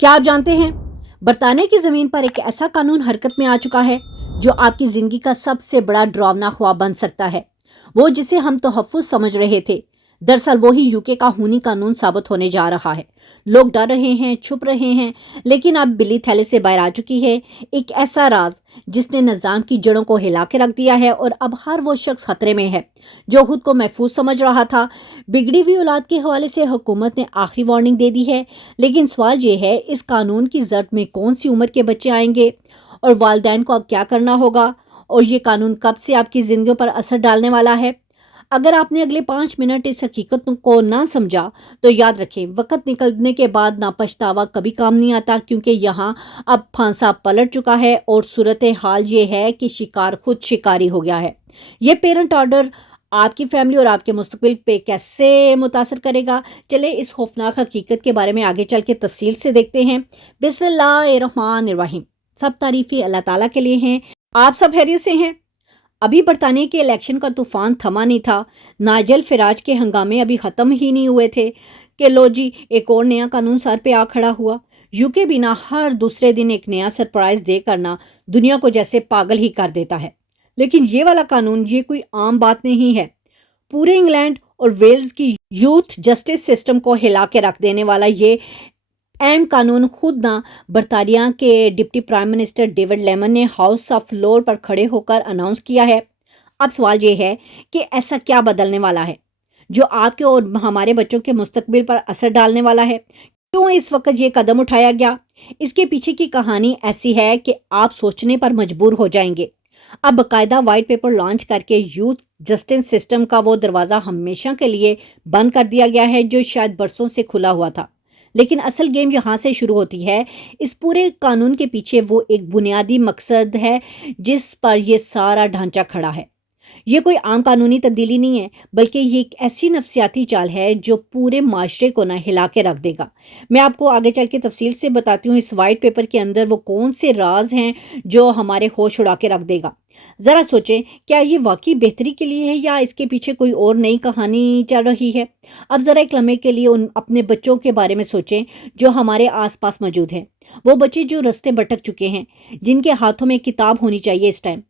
کیا آپ جانتے ہیں برطانیہ کی زمین پر ایک ایسا قانون حرکت میں آ چکا ہے جو آپ کی زندگی کا سب سے بڑا ڈراونا خواب بن سکتا ہے، وہ جسے ہم تحفظ سمجھ رہے تھے دراصل وہی یوکے کا خونی قانون ثابت ہونے جا رہا ہے۔ لوگ ڈر رہے ہیں، چھپ رہے ہیں، لیکن اب بلی تھیلے سے باہر آ چکی ہے ایک ایسا راز جس نے نظام کی جڑوں کو ہلا کے رکھ دیا ہے، اور اب ہر وہ شخص خطرے میں ہے جو خود کو محفوظ سمجھ رہا تھا۔ بگڑی ہوئی اولاد کے حوالے سے حکومت نے آخری وارننگ دے دی ہے، لیکن سوال یہ ہے اس قانون کی زرد میں کون سی عمر کے بچے آئیں گے، اور والدین کو اب کیا کرنا ہوگا، اور یہ قانون کب سے آپ کی زندگیوں پر اثر ڈالنے والا ہے۔ اگر آپ نے اگلے 5 منٹ اس حقیقت کو نہ سمجھا تو یاد رکھیں، وقت نکلنے کے بعد نہ پچھتاوا کبھی کام نہیں آتا، کیونکہ یہاں اب پھانسا پلٹ چکا ہے اور صورتحال یہ ہے کہ شکار خود شکاری ہو گیا ہے۔ یہ پیرنٹ آرڈر آپ کی فیملی اور آپ کے مستقبل پہ کیسے متاثر کرے گا، چلے اس خوفناک حقیقت کے بارے میں آگے چل کے تفصیل سے دیکھتے ہیں۔ بسم اللہ الرحمن الرحیم۔ سب تعریفیں اللہ تعالیٰ کے لیے ہیں۔ آپ سب خیریت سے ہیں؟ ابھی برطانیہ کے الیکشن کا طوفان تھما نہیں تھا، نائجل فراج کے ہنگامے ابھی ختم ہی نہیں ہوئے تھے کہ لو جی ایک اور نیا قانون سر پہ آ کھڑا ہوا۔ یوکے بنا ہر دوسرے دن ایک نیا سرپرائز دے کرنا دنیا کو جیسے پاگل ہی کر دیتا ہے، لیکن یہ والا قانون یہ کوئی عام بات نہیں ہے۔ پورے انگلینڈ اور ویلز کی یوتھ جسٹس سسٹم کو ہلا کے رکھ دینے والا یہ اہم قانون خود نہ برطانیہ کے deputy prime minister David lemon نے ہاؤس آف لارڈ پر کھڑے ہو کر اناؤنس کیا ہے۔ اب سوال یہ ہے کہ ایسا کیا بدلنے والا ہے جو آپ کے اور ہمارے بچوں کے مستقبل پر اثر ڈالنے والا ہے؟ کیوں اس وقت یہ قدم اٹھایا گیا؟ اس کے پیچھے کی کہانی ایسی ہے کہ آپ سوچنے پر مجبور ہو جائیں گے۔ اب باقاعدہ وائٹ پیپر لانچ کر کے یوتھ جسٹس سسٹم کا وہ دروازہ ہمیشہ کے لیے بند کر دیا گیا ہے جو شاید برسوں سے کھلا ہوا تھا، لیکن اصل گیم یہاں سے شروع ہوتی ہے۔ اس پورے قانون کے پیچھے وہ ایک بنیادی مقصد ہے جس پر یہ سارا ڈھانچہ کھڑا ہے۔ یہ کوئی عام قانونی تبدیلی نہیں ہے، بلکہ یہ ایک ایسی نفسیاتی چال ہے جو پورے معاشرے کو نہ ہلا کے رکھ دے گا۔ میں آپ کو آگے چل کے تفصیل سے بتاتی ہوں اس وائٹ پیپر کے اندر وہ کون سے راز ہیں جو ہمارے ہوش اڑا کے رکھ دے گا۔ ذرا سوچیں، کیا یہ واقعی بہتری کے لیے ہے یا اس کے پیچھے کوئی اور نئی کہانی چل رہی ہے؟ اب ذرا ایک لمحے کے لیے اپنے بچوں کے بارے میں سوچیں جو ہمارے آس پاس موجود ہیں، وہ بچے جو رستے بھٹک چکے ہیں، جن کے ہاتھوں میں کتاب ہونی چاہیے اس ٹائم،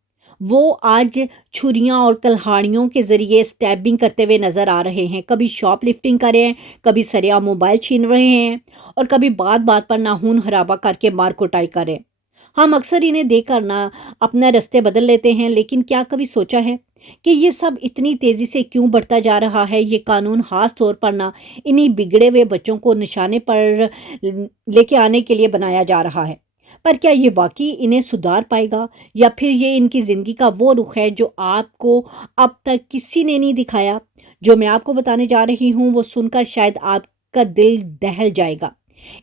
وہ آج چھریاں اور کلہاڑیوں کے ذریعے سٹیبنگ کرتے ہوئے نظر آ رہے ہیں، کبھی شاپ لفٹنگ کر رہے ہیں، کبھی سرعام موبائل چھین رہے ہیں، اور کبھی بات بات پر ناخون خرابہ کر کے مار کوٹائی کر رہے ہیں۔ ہم اکثر انہیں دیکھ کر نہ اپنے رستے بدل لیتے ہیں، لیکن کیا کبھی سوچا ہے کہ یہ سب اتنی تیزی سے کیوں بڑھتا جا رہا ہے؟ یہ قانون خاص طور پر نہ انہی بگڑے ہوئے بچوں کو نشانے پر لے کے آنے کے لیے بنایا جا رہا ہے، پر کیا یہ واقعی انہیں سدھار پائے گا، یا پھر یہ ان کی زندگی کا وہ رخ ہے جو آپ کو اب تک کسی نے نہیں دکھایا؟ جو میں آپ کو بتانے جا رہی ہوں وہ سن کر شاید آپ کا دل دہل جائے گا،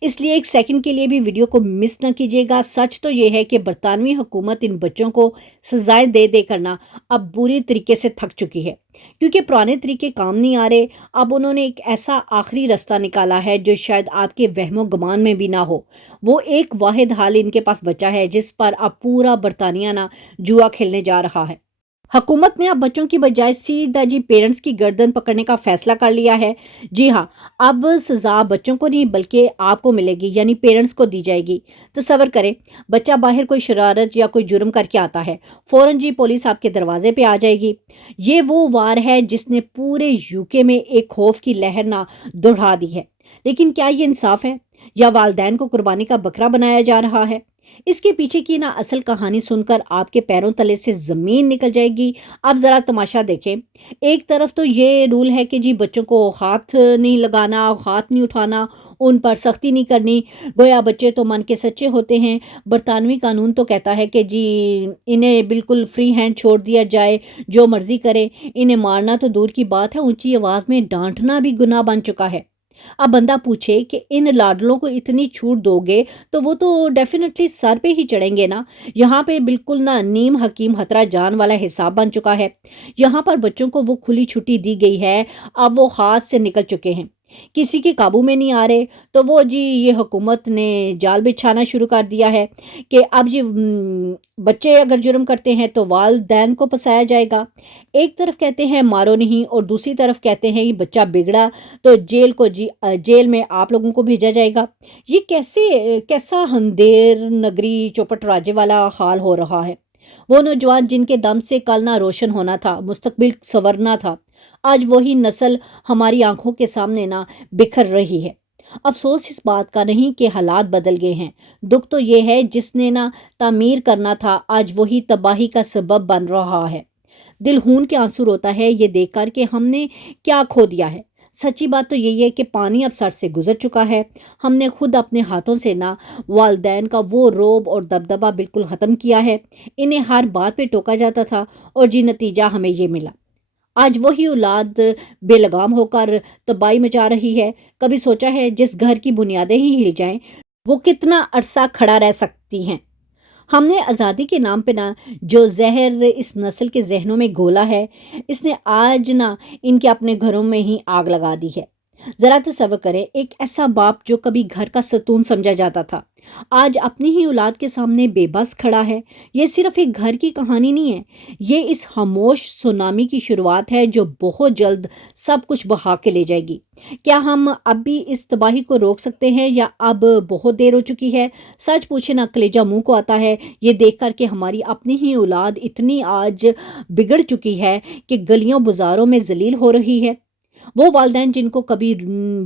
اس لیے ایک سیکنڈ کے لیے بھی ویڈیو کو مس نہ کیجیے گا۔ سچ تو یہ ہے کہ برطانوی حکومت ان بچوں کو سزائیں دے دے کرنا اب بری طریقے سے تھک چکی ہے، کیونکہ پرانے طریقے کام نہیں آ رہے۔ اب انہوں نے ایک ایسا آخری راستہ نکالا ہے جو شاید آپ کے وہم و گمان میں بھی نہ ہو۔ وہ ایک واحد حل ان کے پاس بچا ہے جس پر اب پورا برطانیہ نہ جوا کھیلنے جا رہا ہے۔ حکومت نے اب بچوں کی بجائے سیدھا پیرنٹس کی گردن پکڑنے کا فیصلہ کر لیا ہے۔ جی ہاں، اب سزا بچوں کو نہیں بلکہ آپ کو ملے گی، یعنی پیرنٹس کو دی جائے گی۔ تصور کریں، بچہ باہر کوئی شرارت یا کوئی جرم کر کے آتا ہے، فوراً پولیس آپ کے دروازے پہ آ جائے گی۔ یہ وہ وار ہے جس نے پورے یوکے میں ایک خوف کی لہر نہ دوڑا دی ہے، لیکن کیا یہ انصاف ہے، یا والدین کو قربانی کا بکرا بنایا جا رہا ہے؟ اس کے پیچھے کی نہ اصل کہانی سن کر آپ کے پیروں تلے سے زمین نکل جائے گی۔ اب ذرا تماشا دیکھیں، ایک طرف تو یہ رول ہے کہ بچوں کو ہاتھ نہیں لگانا، ہاتھ نہیں اٹھانا، ان پر سختی نہیں کرنی، گویا بچے تو من کے سچے ہوتے ہیں۔ برطانوی قانون تو کہتا ہے کہ انہیں بالکل فری ہینڈ چھوڑ دیا جائے، جو مرضی کرے۔ انہیں مارنا تو دور کی بات ہے، اونچی آواز میں ڈانٹنا بھی گناہ بن چکا ہے۔ اب بندہ پوچھے کہ ان لاڈلوں کو اتنی چھوٹ دو گے تو وہ تو ڈیفینیٹلی سر پہ ہی چڑھیں گے نا۔ یہاں پہ بالکل نہ نیم حکیم خطرہ جان والا حساب بن چکا ہے۔ یہاں پر بچوں کو وہ کھلی چھٹی دی گئی ہے، اب وہ ہاتھ سے نکل چکے ہیں۔ किसी के काबू में नहीं आ रहे, तो वो जी ये हुकूमत ने जाल बिछाना शुरू कर दिया है कि अब ये बच्चे अगर जुर्म करते हैं तो वालिदैन को फंसाया जाएगा। एक तरफ कहते हैं मारो नहीं और दूसरी तरफ कहते हैं ये बच्चा बिगड़ा तो जेल को जेल में आप लोगों को भेजा जाएगा। ये कैसा अंधेर नगरी चौपट राज्य वाला हाल हो रहा है। वो नौजवान जिनके दम से कल ना रोशन होना था, मुस्तकबिल संवरना था, आज वही नस्ल हमारी आंखों के सामने ना बिखर रही है। अफसोस इस बात का नहीं कि हालात बदल गए हैं, दुख तो ये है जिसने ना तामीर करना था आज वही तबाही का सबब बन रहा है। दिल खून के आंसू रोता है ये देखकर कि हमने क्या खो दिया है। सच्ची बात तो यही है कि पानी अब सर से गुजर चुका है। हमने खुद अपने हाथों से ना वालिदैन का वो रोब और दबदबा बिल्कुल ख़त्म किया है। इन्हें हर बात पे टोका जाता था और जी नतीजा हमें ये मिला। आज वही औलाद बेलगाम होकर तबाही मचा रही है। कभी सोचा है जिस घर की बुनियादें ही हिल जाएं, वो कितना अरसा खड़ा रह सकती हैं। हमने आज़ादी के नाम पे ना जो जहर इस नस्ल के जहनों में घोला है, इसने आज ना इनके अपने घरों में ही आग लगा दी है। ज़रा तसव्वुर करें, एक ऐसा बाप जो कभी घर का सतून समझा जाता था, आज अपनी ही औलाद के सामने बेबस खड़ा है। ये सिर्फ एक घर की कहानी नहीं है, ये इस खामोश सुनामी की शुरुआत है जो बहुत जल्द सब कुछ बहा के ले जाएगी। क्या हम अब भी इस तबाही को रोक सकते हैं या अब बहुत देर हो चुकी है? सच पूछे ना कलेजा मुंह को आता है ये देख कर कि हमारी अपनी ही औलाद इतनी आज बिगड़ चुकी है कि गलियों बाजारों में जलील हो रही है। वो वालिदैन जिनको कभी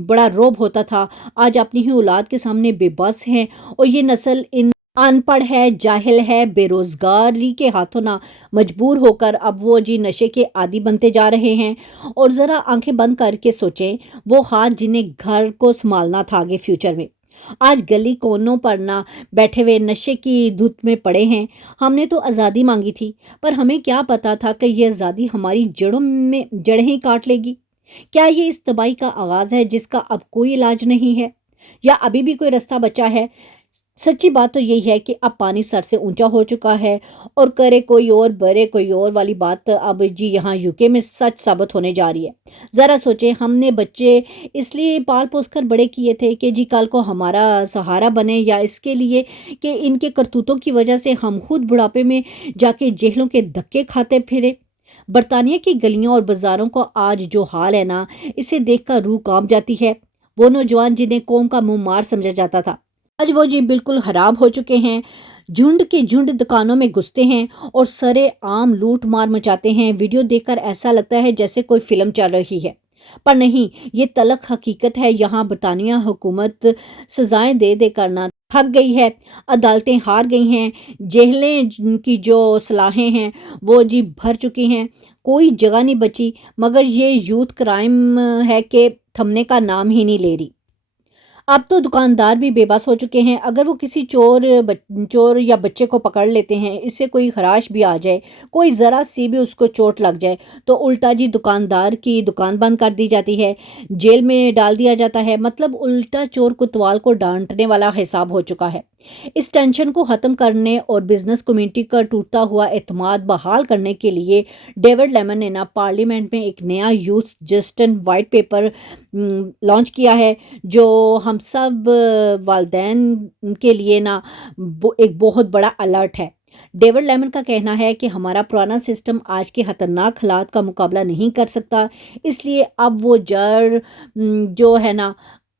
बड़ा रौब होता था, आज अपनी ही औलाद के सामने बेबस हैं और ये नस्ल इन अनपढ़ है, जाहिल है, बेरोज़गारी के हाथों ना मजबूर होकर अब वो जी नशे के आदी बनते जा रहे हैं। और ज़रा आंखें बंद करके सोचें, वो हाथ जिन्हें घर को संभालना था आगे फ्यूचर में, आज गली कोनों पर ना बैठे हुए नशे की धुत में पड़े हैं। हमने तो आज़ादी मांगी थी, पर हमें क्या पता था कि ये आज़ादी हमारी जड़ों में जड़ें ही काट लेगी। क्या ये इस तबाही का आगाज़ है जिसका अब कोई इलाज नहीं है, या अभी भी कोई रास्ता बचा है? सच्ची बात तो यही है कि अब पानी सर से ऊंचा हो चुका है और करे कोई और बरे कोई और वाली बात अब जी यहाँ यूके में सच साबित होने जा रही है। ज़रा सोचें, हमने बच्चे इसलिए पाल पोस कर बड़े किए थे कि जी कल को हमारा सहारा बने, या इसके लिए कि इनके करतूतों की वजह से हम खुद बुढ़ापे में जाके जेलों के धक्के खाते फिरे? बरतानिया की गलियों और बाजारों को आज जो हाल है ना, इसे देखकर रूह कांप जाती है। वो नौजवान जिन्हें कौम का मुंह मार समझा जाता था, आज वो जी बिल्कुल खराब हो चुके हैं। झुंड के झुंड दुकानों में घुसते हैं और सरे आम लूट मार मचाते हैं। वीडियो देखकर ऐसा लगता है जैसे कोई फिल्म चल रही है, पर नहीं, ये तलख हकीकत है। यहाँ बरतानिया हुकूमत सजाएं दे दे करना थक गई है, अदालतें हार गई हैं, जेलें की जो सलाहें हैं वो जी भर चुकी हैं, कोई जगह नहीं बची। मगर ये यूथ क्राइम है कि थमने का नाम ही नहीं ले रही। अब तो दुकानदार भी बेबस हो चुके हैं। अगर वो किसी चोर या बच्चे को पकड़ लेते हैं, इससे कोई खराश भी आ जाए, कोई ज़रा सी भी उसको चोट लग जाए, तो उल्टा जी दुकानदार की दुकान बंद कर दी जाती है, जेल में डाल दिया जाता है। मतलब उल्टा चोर कोतवाल को डांटने वाला हिसाब हो चुका है। इस टेंशन को ख़त्म करने और बिजनेस कम्युनिटी का टूटता हुआ एतमाद बहाल करने के लिए डेविड लेमन ने ना पार्लियामेंट में एक नया youth justice white paper launch किया है, जो हम सब वालिदैन के लिए ना एक बहुत बड़ा अलर्ट है। डेविड लेमन का कहना है कि हमारा पुराना सिस्टम आज के खतरनाक हालात का मुकाबला नहीं कर सकता, इसलिए अब वो जो है ना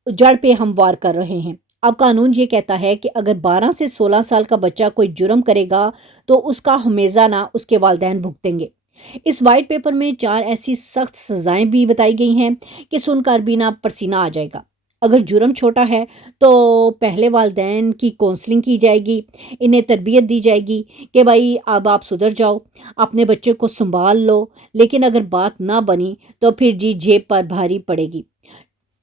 जड़ पे हम वार कर रहे हैं। अब कानून ये कहता है कि अगर 12 से 16 साल का बच्चा कोई जुर्म करेगा तो उसका हमेजा ना उसके वालिदैन भुगतेंगे। इस वाइट पेपर में 4 ऐसी सख्त सजाएं भी बताई गई हैं कि सुनकर भी ना पसीना आ जाएगा। अगर जुर्म छोटा है तो पहले वालिदैन की काउंसलिंग की जाएगी, इन्हें तरबियत दी जाएगी कि भाई अब आप सुधर जाओ, अपने बच्चे को संभाल लो। लेकिन अगर बात ना बनी तो फिर जी जेब पर भारी पड़ेगी,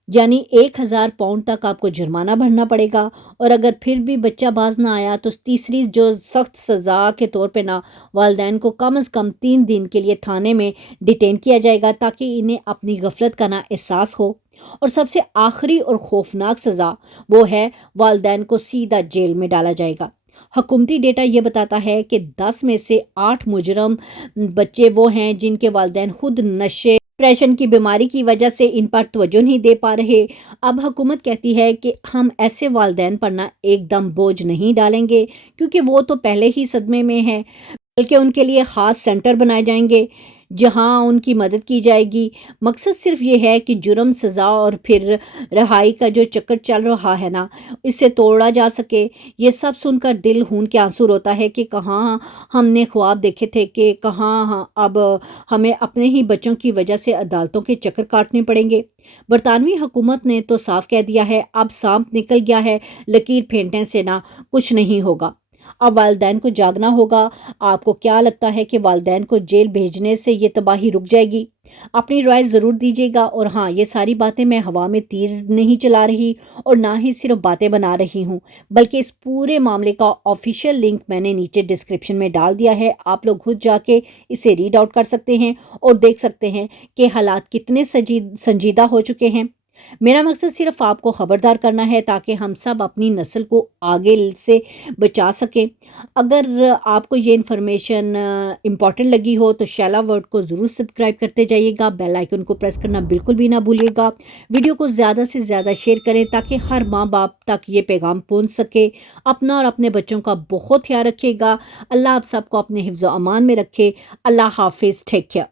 यानी 1000 पाउंड तक आपको जुर्माना भरना पड़ेगा। और अगर फिर भी बच्चा बाज ना आया तो तीसरी जो सख्त सज़ा के तौर पे ना वालिदैन को कम से कम 3 दिन के लिए थाने में डिटेन किया जाएगा, ताकि इन्हें अपनी गफलत का ना एहसास हो। और सबसे आखिरी और खौफनाक सज़ा वो है, वालिदैन को सीधा जेल में डाला जाएगा। हुकूमती डेटा ये बताता है कि 10 में से 8 मुजरम बच्चे वो हैं जिनके वालिदैन खुद नशे डिप्रेशन की बीमारी की वजह से इन पर तवज्जो नहीं दे पा रहे। अब हुकूमत कहती है कि हम ऐसे वालिदैन पर ना एकदम बोझ नहीं डालेंगे, क्योंकि वो तो पहले ही सदमे में हैं, बल्कि उनके लिए ख़ास सेंटर बनाए जाएंगे जहां उनकी मदद की जाएगी। मकसद सिर्फ ये है कि जुर्म, सज़ा और फिर रिहाई का जो चक्कर चल रहा है ना, इसे तोड़ा जा सके। ये सब सुनकर दिल खून के आंसू रोता है कि कहाँ हमने ख्वाब देखे थे कि अब हमें अपने ही बच्चों की वजह से अदालतों के चक्कर काटने पड़ेंगे। बरतानवी हुकूमत ने तो साफ कह दिया है, अब सांप निकल गया है, लकीर फेंटने से ना कुछ नहीं होगा। अब वालिदैन को जागना होगा। आपको क्या लगता है कि वालिदैन को जेल भेजने से ये तबाही रुक जाएगी? अपनी राय ज़रूर दीजिएगा। और हाँ, ये सारी बातें मैं हवा में तीर नहीं चला रही और ना ही सिर्फ बातें बना रही हूँ, बल्कि इस पूरे मामले का ऑफिशियल लिंक मैंने नीचे डिस्क्रिप्शन में डाल दिया है। आप लोग खुद जाके इसे रीड आउट कर सकते हैं और देख सकते हैं कि हालात कितने संजीदा हो चुके हैं। मेरा मकसद सिर्फ आपको ख़बरदार करना है ताकि हम सब अपनी नस्ल को आगे से बचा सकें। अगर आपको ये इन्फॉर्मेशन इम्पॉर्टेंट लगी हो तो शैला वर्ड को ज़रूर सब्सक्राइब करते जाइएगा, बेल आइकन को प्रेस करना बिल्कुल भी ना भूलिएगा। वीडियो को ज़्यादा से ज़्यादा शेयर करें ताकि हर माँ बाप तक ये पैगाम पहुँच सके। अपना और अपने बच्चों का बहुत ख्याल रखिएगा। अल्लाह आप सबको अपने हिफ्ज़ व अमान में रखे। अल्लाह हाफिज़। Take care.